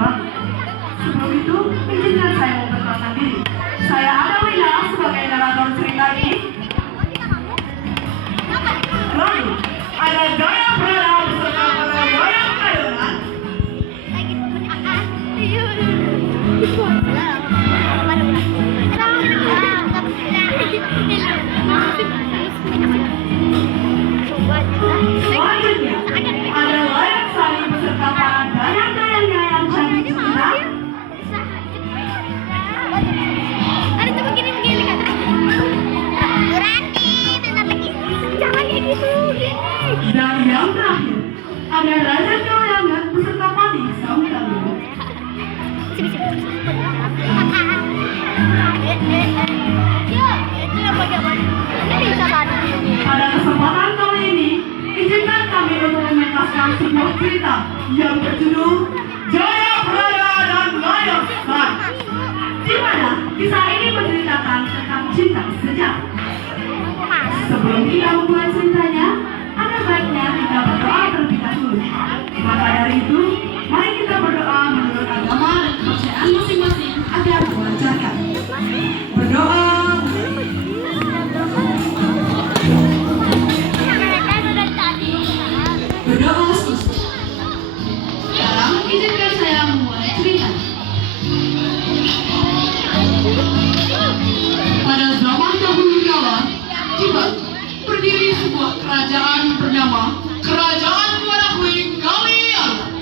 baru. Sebelum itu, izinkan saya memperkenalkan diri. Saya Ada Wina sebagai narator cerita ini. Lalu, ada Daya Prada beserta para wayang kayonan. Selanjutnya, ada wayang sari beserta para dayang-dayangnya yang cantik guna. Dan yang terakhir, ada raja kayangan beserta padi sambil. Pada kesempatan kali ini, izinkan kami untuk mementaskan sebuah cerita yang berjudul Jaya Prada dan Layang Sari, di mana kisah ini menceritakan tentang cinta sejati. Sebelum kita memulai ceritanya, ada baiknya kita berdoa terlebih dahulu. Maka dari itu, mari kita berdoa menurut agama dan kepercayaan masing-masing agar melancarkan. Berdoa. Berdoa selesai. Sekarang izinkan saya memulai cerita. Pada zaman dahulu kala, di Batu berdiri sebuah kerajaan bernama Kerajaan Warakui Kaliangan,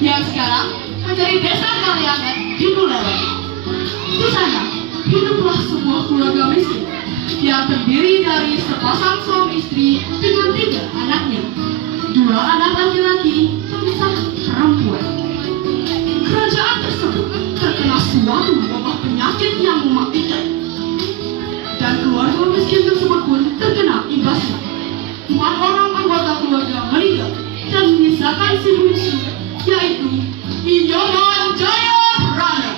yang sekarang menjadi desa Kaliangan di Buleleng. Di sana hiduplah sebuah keluarga miskin yang terdiri dari sepasang suami istri dengan 3 anaknya, 2 anak laki-laki dan 1 perempuan. Kerajaan tersebut terkena suatu wabah penyakit yang mematikan, dan keluarga miskin tersebut pun terkena imbasnya. 4 orang anggota keluarga meninggal dan menyisakan si bungsu, yaitu Inyoman Jaya Prada.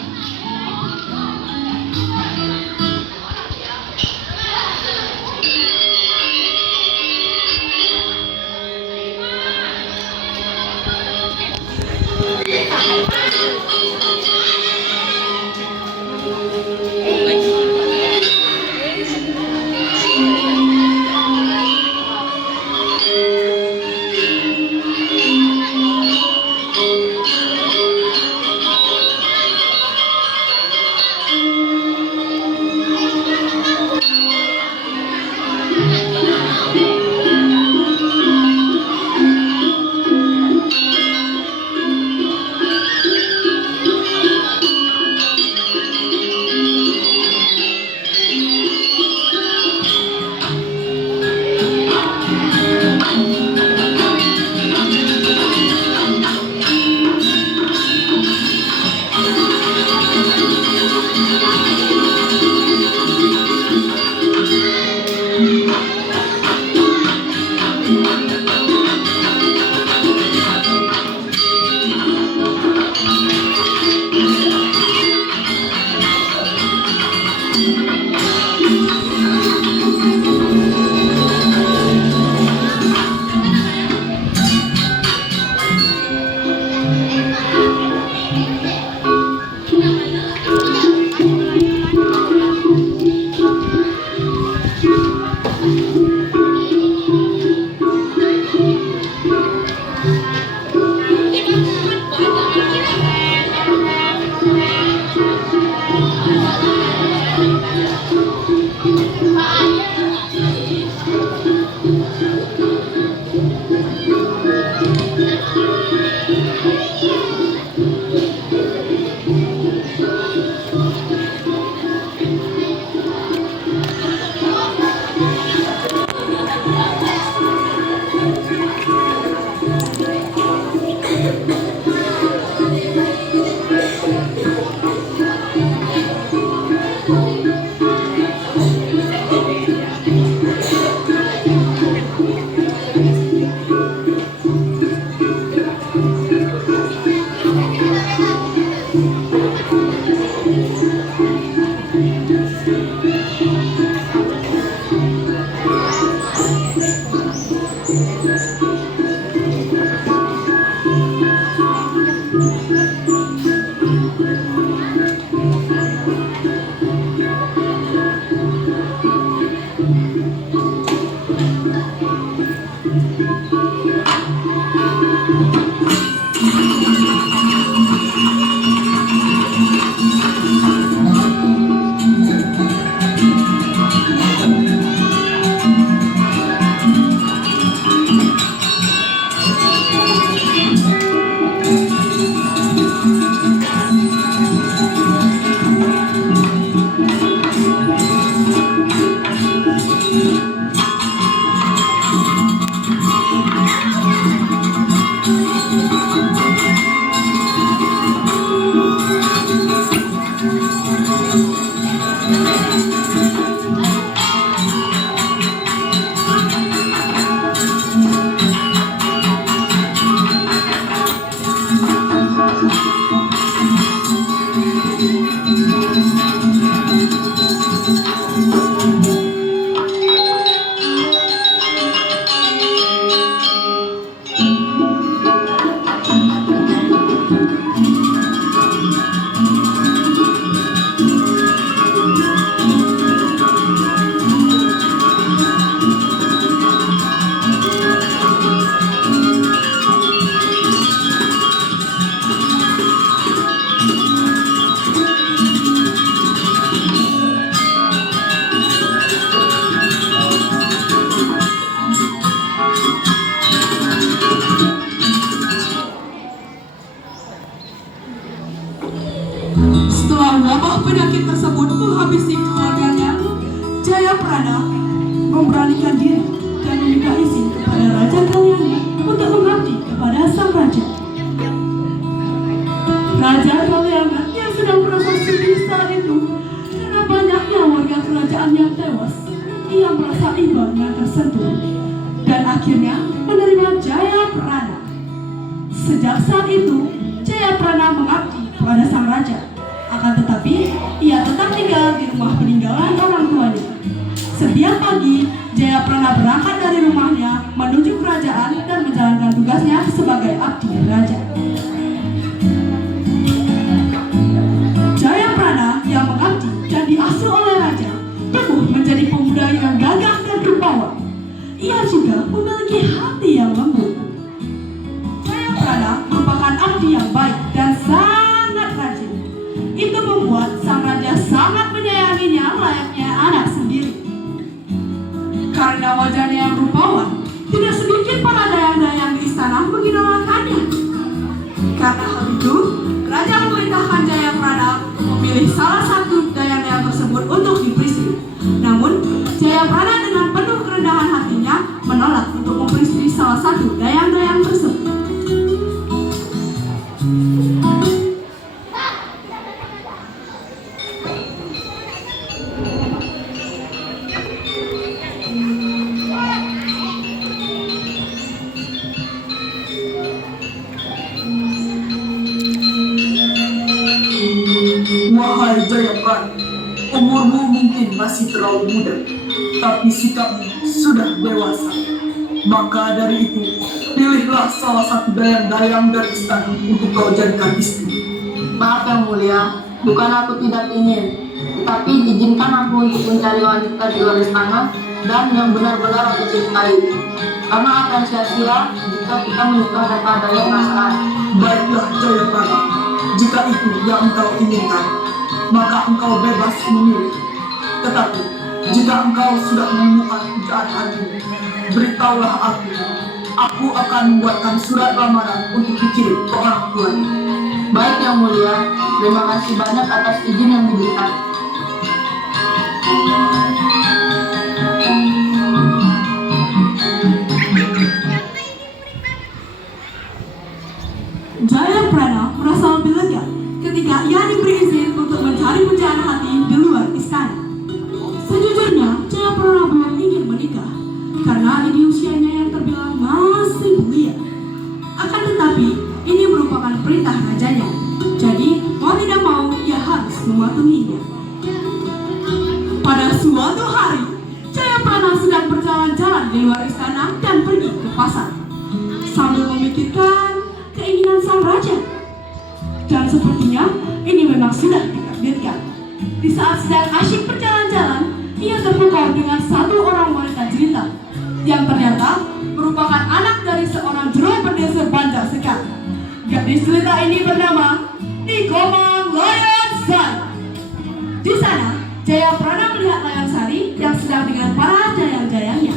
Setelah wabah penyakit tersebut menghabisi keluarganya, Jayaprana memberanikan diri dan meminta izin kepada Raja Kalyani untuk mengabdi kepada sang raja. Raja Kalyani yang sedang merasa sedih saat itu karena banyaknya warga kerajaan yang tewas, ia merasa ibanya tersentuh dan akhirnya menerima Jayaprana. Sejak saat itu, Jayaprana mengabdi kepada sang raja. Akan tetapi, ia tetap tinggal di rumah peninggalan orang tuanya. Setiap pagi, Jayaprana berangkat dari rumahnya menuju kerajaan dan menjalankan tugasnya sebagai abdi raja. Jayaprana yang mengabdi dan diasuh oleh raja tumbuh menjadi pemuda yang gagah dan rupawan. Ia juga memiliki hati yang lembut. Jayaprana merupakan abdi yang baik dan sangat rajin. Itu membuat sang raja sangat menyayanginya layaknya anak sendiri. Karena wajahnya yang rupawan, tidak sedikit para dayang-dayang di istana mengidolakannya. Karena hal itu, raja memerintahkan Jayaprana memilih salah satu dayang-dayang tersebut untuk diperistri. Namun, Jayaprana dengan penuh kerendahan hatinya menolak untuk memperistri salah satu dayang-dayang tersebut. Wahai Jayaprana, umurmu mungkin masih terlalu muda, tapi sikapmu sudah dewasa. Maka dari itu, pilihlah salah satu dayang-dayang dari istana untuk kau jadikan istri. Maaf yang mulia, bukan aku tidak ingin, tetapi izinkan aku untuk mencari wanita di luar istana dan yang benar-benar aku cintai. Karena akan sia-sia jika kita menikah tanpa adanya perasaan. Baiklah Jayaprana, jika itu yang engkau inginkan, maka engkau bebas memilih. Tetapi, jika engkau sudah menemukan pujaan hatimu, beritahulah aku. Aku akan membuatkan surat lamaran untuk dikirim ke orang tuanya. Baik yang mulia, terima kasih banyak atas izin yang diberikan. Jayaprana merasa lebih lega ketika ia diberi izin untuk mencari pujaan hati di luar istana. Sejujurnya, Jayaprana belum ingin menikah karena ini usianya yang terbilang masih belia. Akan tetapi, ini merupakan perintah rajanya. Jadi, mau tidak mau, ia harus mematuhinya. Pada suatu hari, Jayaprana sedang berjalan-jalan di luar istana dan pergi ke pasar sambil memikirkan keinginan sang raja. Dan sepertinya ini memang sudah ditakdirkan. Di saat sedang asyik berjalan-jalan, ia terpukau dengan satu orang wanita jelita yang ternyata merupakan anak dari seorang juru perdesa Banjar Sekar. Gadis jelita ini bernama Nikomang Layansari. Di sana, Jayaprana melihat Layansari yang sedang dengan para dayang-dayangnya.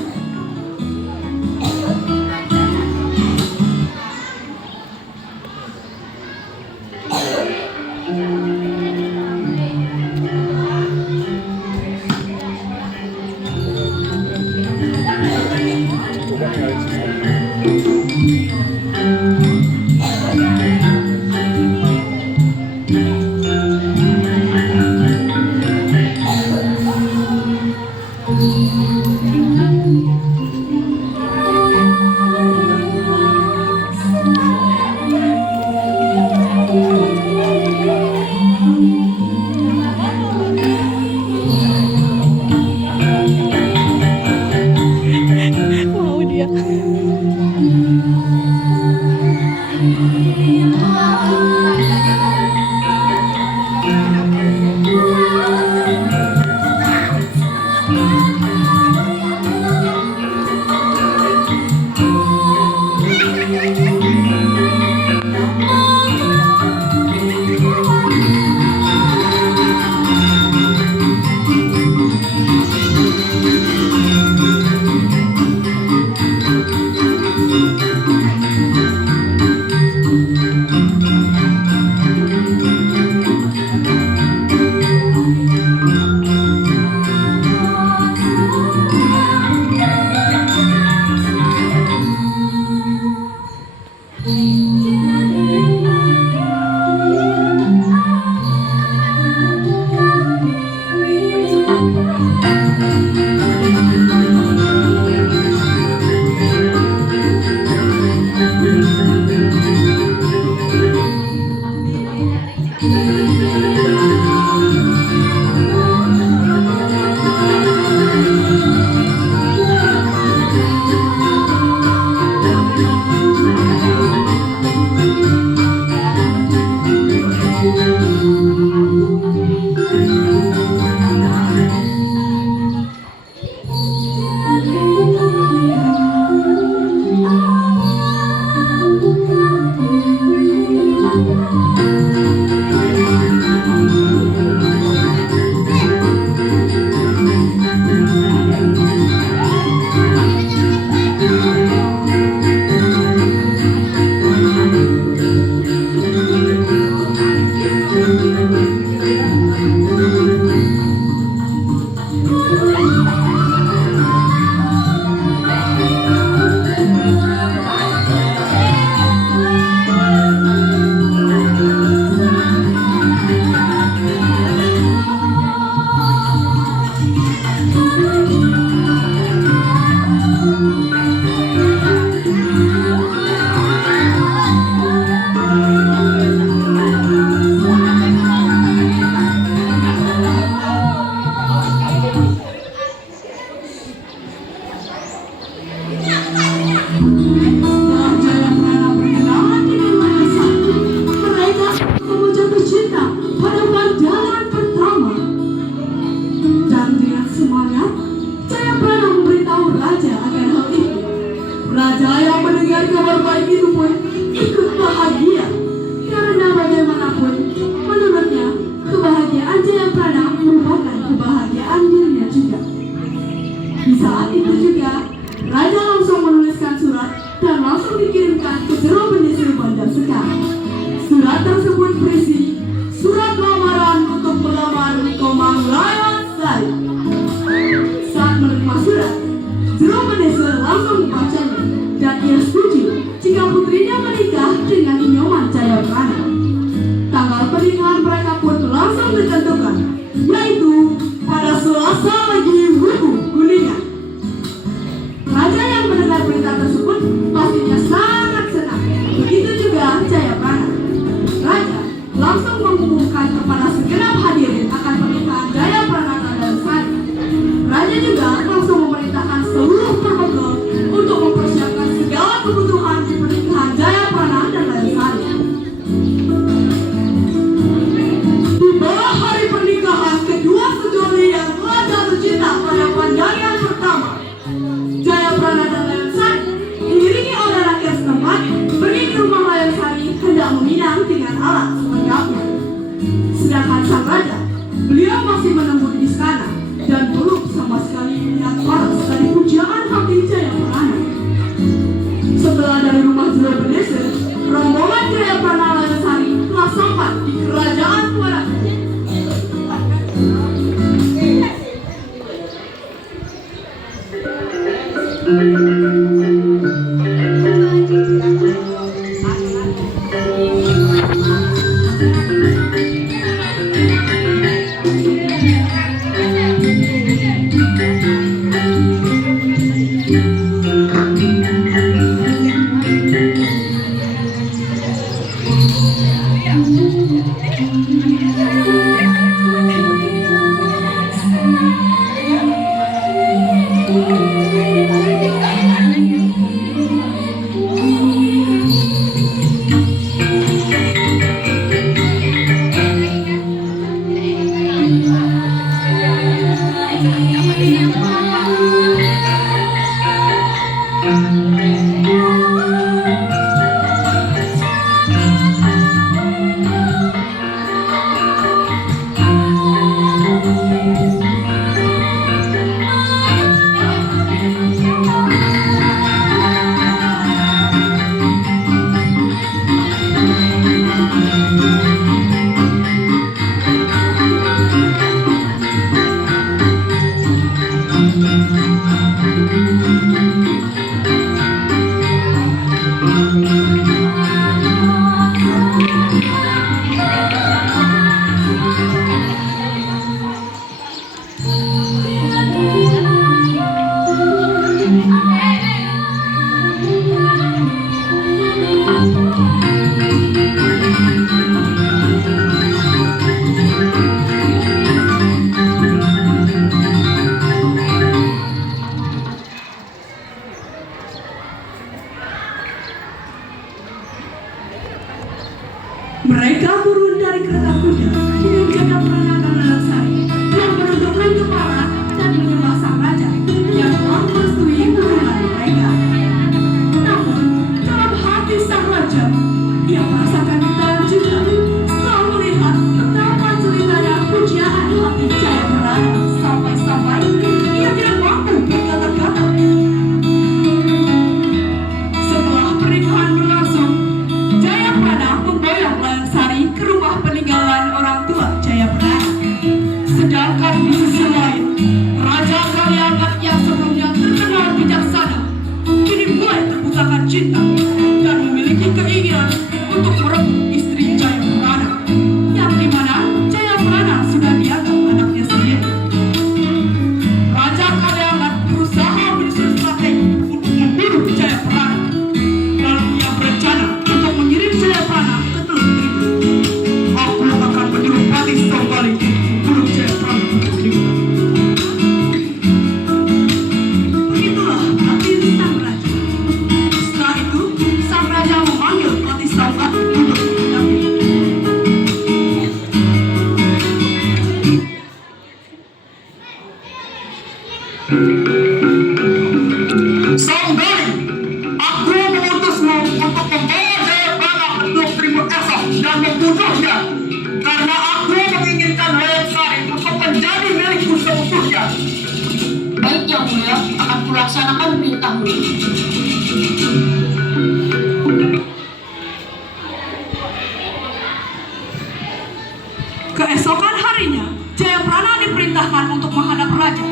Keesokan harinya, Jayaprana diperintahkan untuk menghadap raja.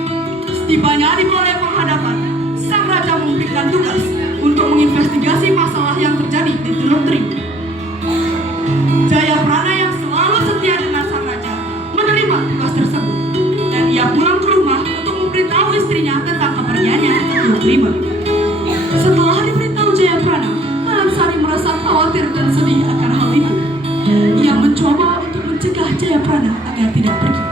Setibanya di balai penghadapan, sang raja memberikan tugas untuk menginvestigasi masalah yang terjadi di Teluk Tring. Jayaprana yang selalu setia dengan sang raja menerima tugas tersebut, dan ia pulang ke rumah untuk memberitahu istrinya tentang kepergiannya ke Teluk Lima. Setelah diberitahu Jayaprana, Kalansari merasa khawatir dan sedih akan hal itu. Ia mencoba untuk mencegah Jayaprana agar tidak pergi.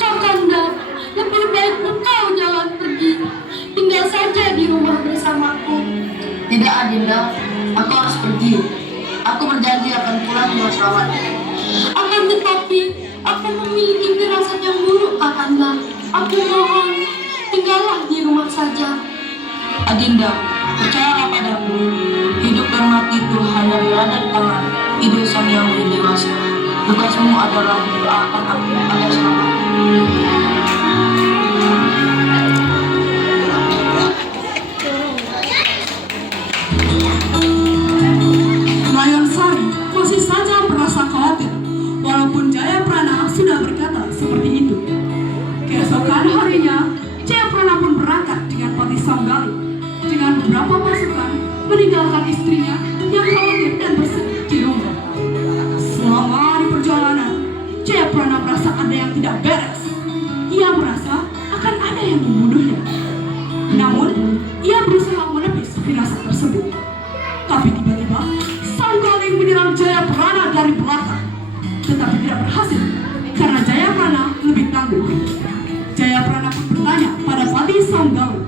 Kakanda, lebih baik engkau jangan pergi. Tinggal saja di rumah bersamaku. Tidak, Adinda. Aku harus pergi. Aku berjanji akan pulang dengan selamat. Akan tetapi, aku memiliki firasat yang buruk, Kakanda. Aku mohon, tinggallah di rumah saja. Adinda, percayalah padaku. Hidup dan mati itu hanya berada di tangan Ide Sang Yang Widi Dewasa. Tugasmu adalah mendoakan aku agar selamat. Kalansari masih saja merasa khawatir, walaupun Jayaprana sudah berkata seperti itu. Keesokan harinya, Jayaprana pun berangkat dengan Pati Sanggali dengan beberapa pasukan, meninggalkan istrinya yang khawatir dan bersedih di rumah. Selama di perjalanan, Jayaprana merasa ada yang tidak beres. Ia merasa akan ada yang membunuhnya. Namun, ia berusaha menepis firasat tersebut. Tapi tiba-tiba, Sanggaling menyerang Jayaprana dari belakang. Tetapi tidak berhasil, karena Jayaprana lebih tangguh. Jayaprana pun bertanya pada Pati Sanggaling.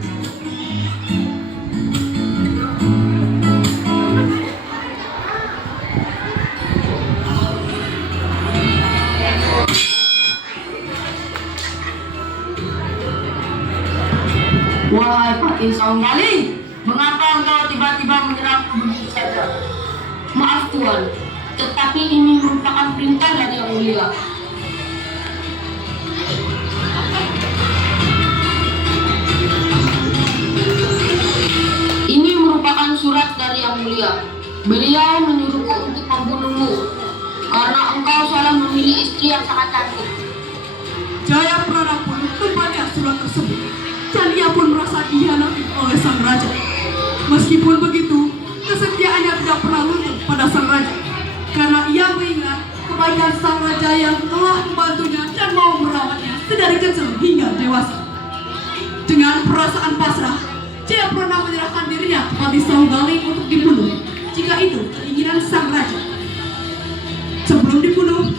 Wahai Pati Sanggaling, mengapa engkau tiba-tiba menyerangku begitu saja? Maaf Tuan, tetapi ini merupakan perintah dari Yang Mulia. Ini merupakan surat dari Yang Mulia. Beliau menyuruhku untuk membunuhmu karena engkau salah memilih istri yang sangat cantik. Jayaprana pun membaca surat tersebut, dan ia pun merasa dihianati oleh sang raja. Meskipun begitu, kesetiaannya tidak pernah luntur pada sang raja, karena ia mengingat kebaikan sang raja yang telah membantunya dan mau merawatnya sedari kecil hingga dewasa. Dengan perasaan pasrah, Jayaprana menyerahkan dirinya ke Pati Sanggaling untuk dibunuh jika itu keinginan sang raja. Sebelum dibunuh,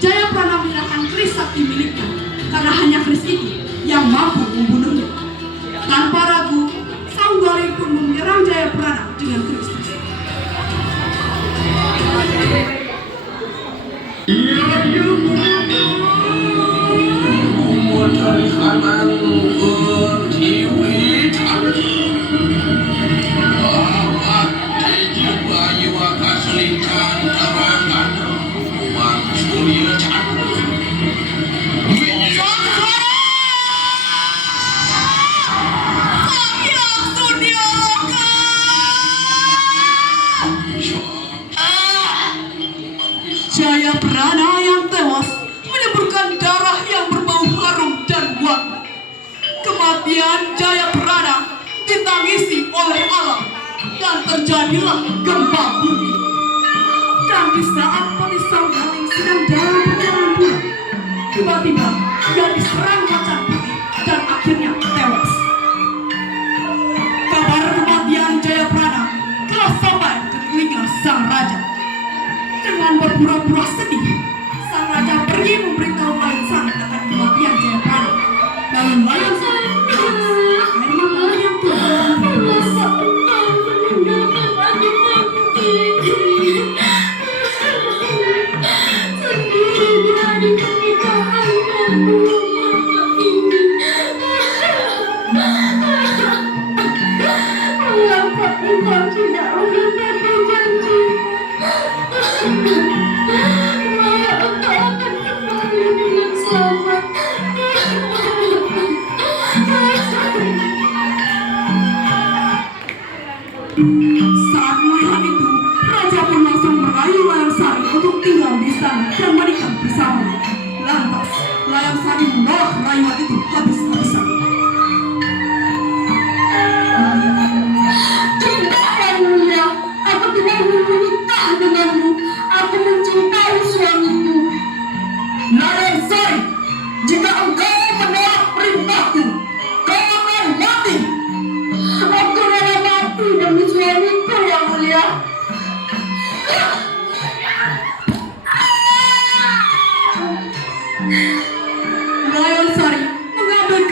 Jayaprana menyerahkan keris sakti miliknya, karena hanya keris itu yang mampu membunuhnya. Tanpa ragu, Sanggaling pun menyerang Jayaprana dengan keris tersebut. Jayaprana yang tewas menyemburkan darah yang berbau harum dan wangi. Kematian Jayaprana ditangisi oleh alam, dan terjadilah gempa bumi. Dan di saat Pati Sanggaling sedang dalam perjalanan pulang, tiba-tiba ia diserang macan putih dan akhirnya tewas. Kabar kematian Jayaprana telah sampai ke telinga sang raja. Dengan berpura-pura sedih, sang raja pergi memberitahu Kalansari akan kematian Jayaprana. Lalu Kalansari air mata yang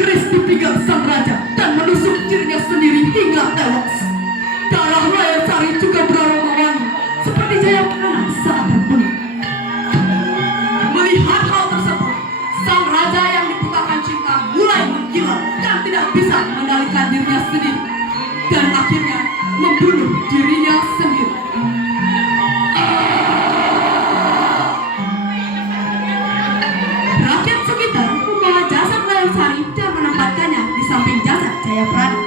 keris di pinggang sang raja dan menusuk dirinya sendiri hingga tewas. Darah Layar Sari juga beraroma wangi seperti Jayaprana saat terbunuh. Melihat hal tersebut, sang raja yang dibutakan cinta mulai menggila dan tidak bisa mengendalikan dirinya sendiri, dan akhirnya membunuh dirinya sendiri. Rakyat sekitar membawa jasad Layar Sari dan menempatkannya di samping jasad Jayaprana.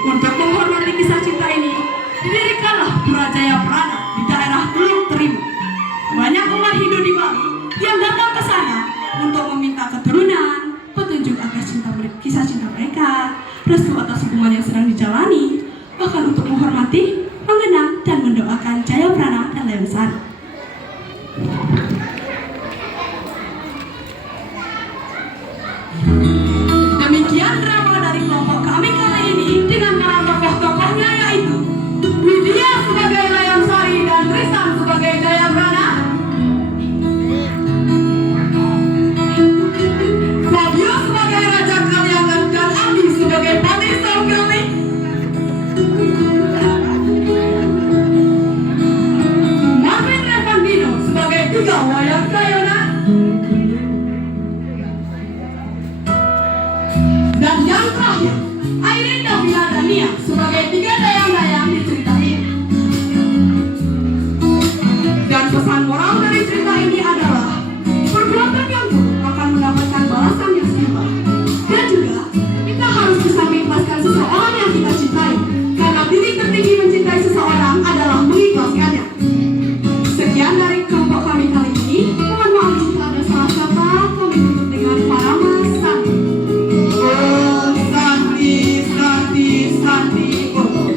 Untuk menghormati kisah cinta ini, didirikanlah Pura Jayaprana di daerah Teluk Terimu. Banyak umat Hindu di Bali yang datang ke sana untuk meminta keturunan, petunjuk atas kisah cinta mereka, restu atas hubungan yang sedang dijalani, bahkan untuk menghormati, mengenang, dan mendoakan Jayaprana dan Layar Sari. Demikian drama dari kelompok kami kali ini dengan para tokoh-tokohnya, yaitu Widya sebagai Layar Sari dan Tristan sebagai Jayaprana, Fabio sebagai Raja Kalyangan dan Andi sebagai Patih Saunggawi, Marvin Revandino sebagai Tiga Wayang Kayona, dan yang terakhir, Airin Davina Dania sebagai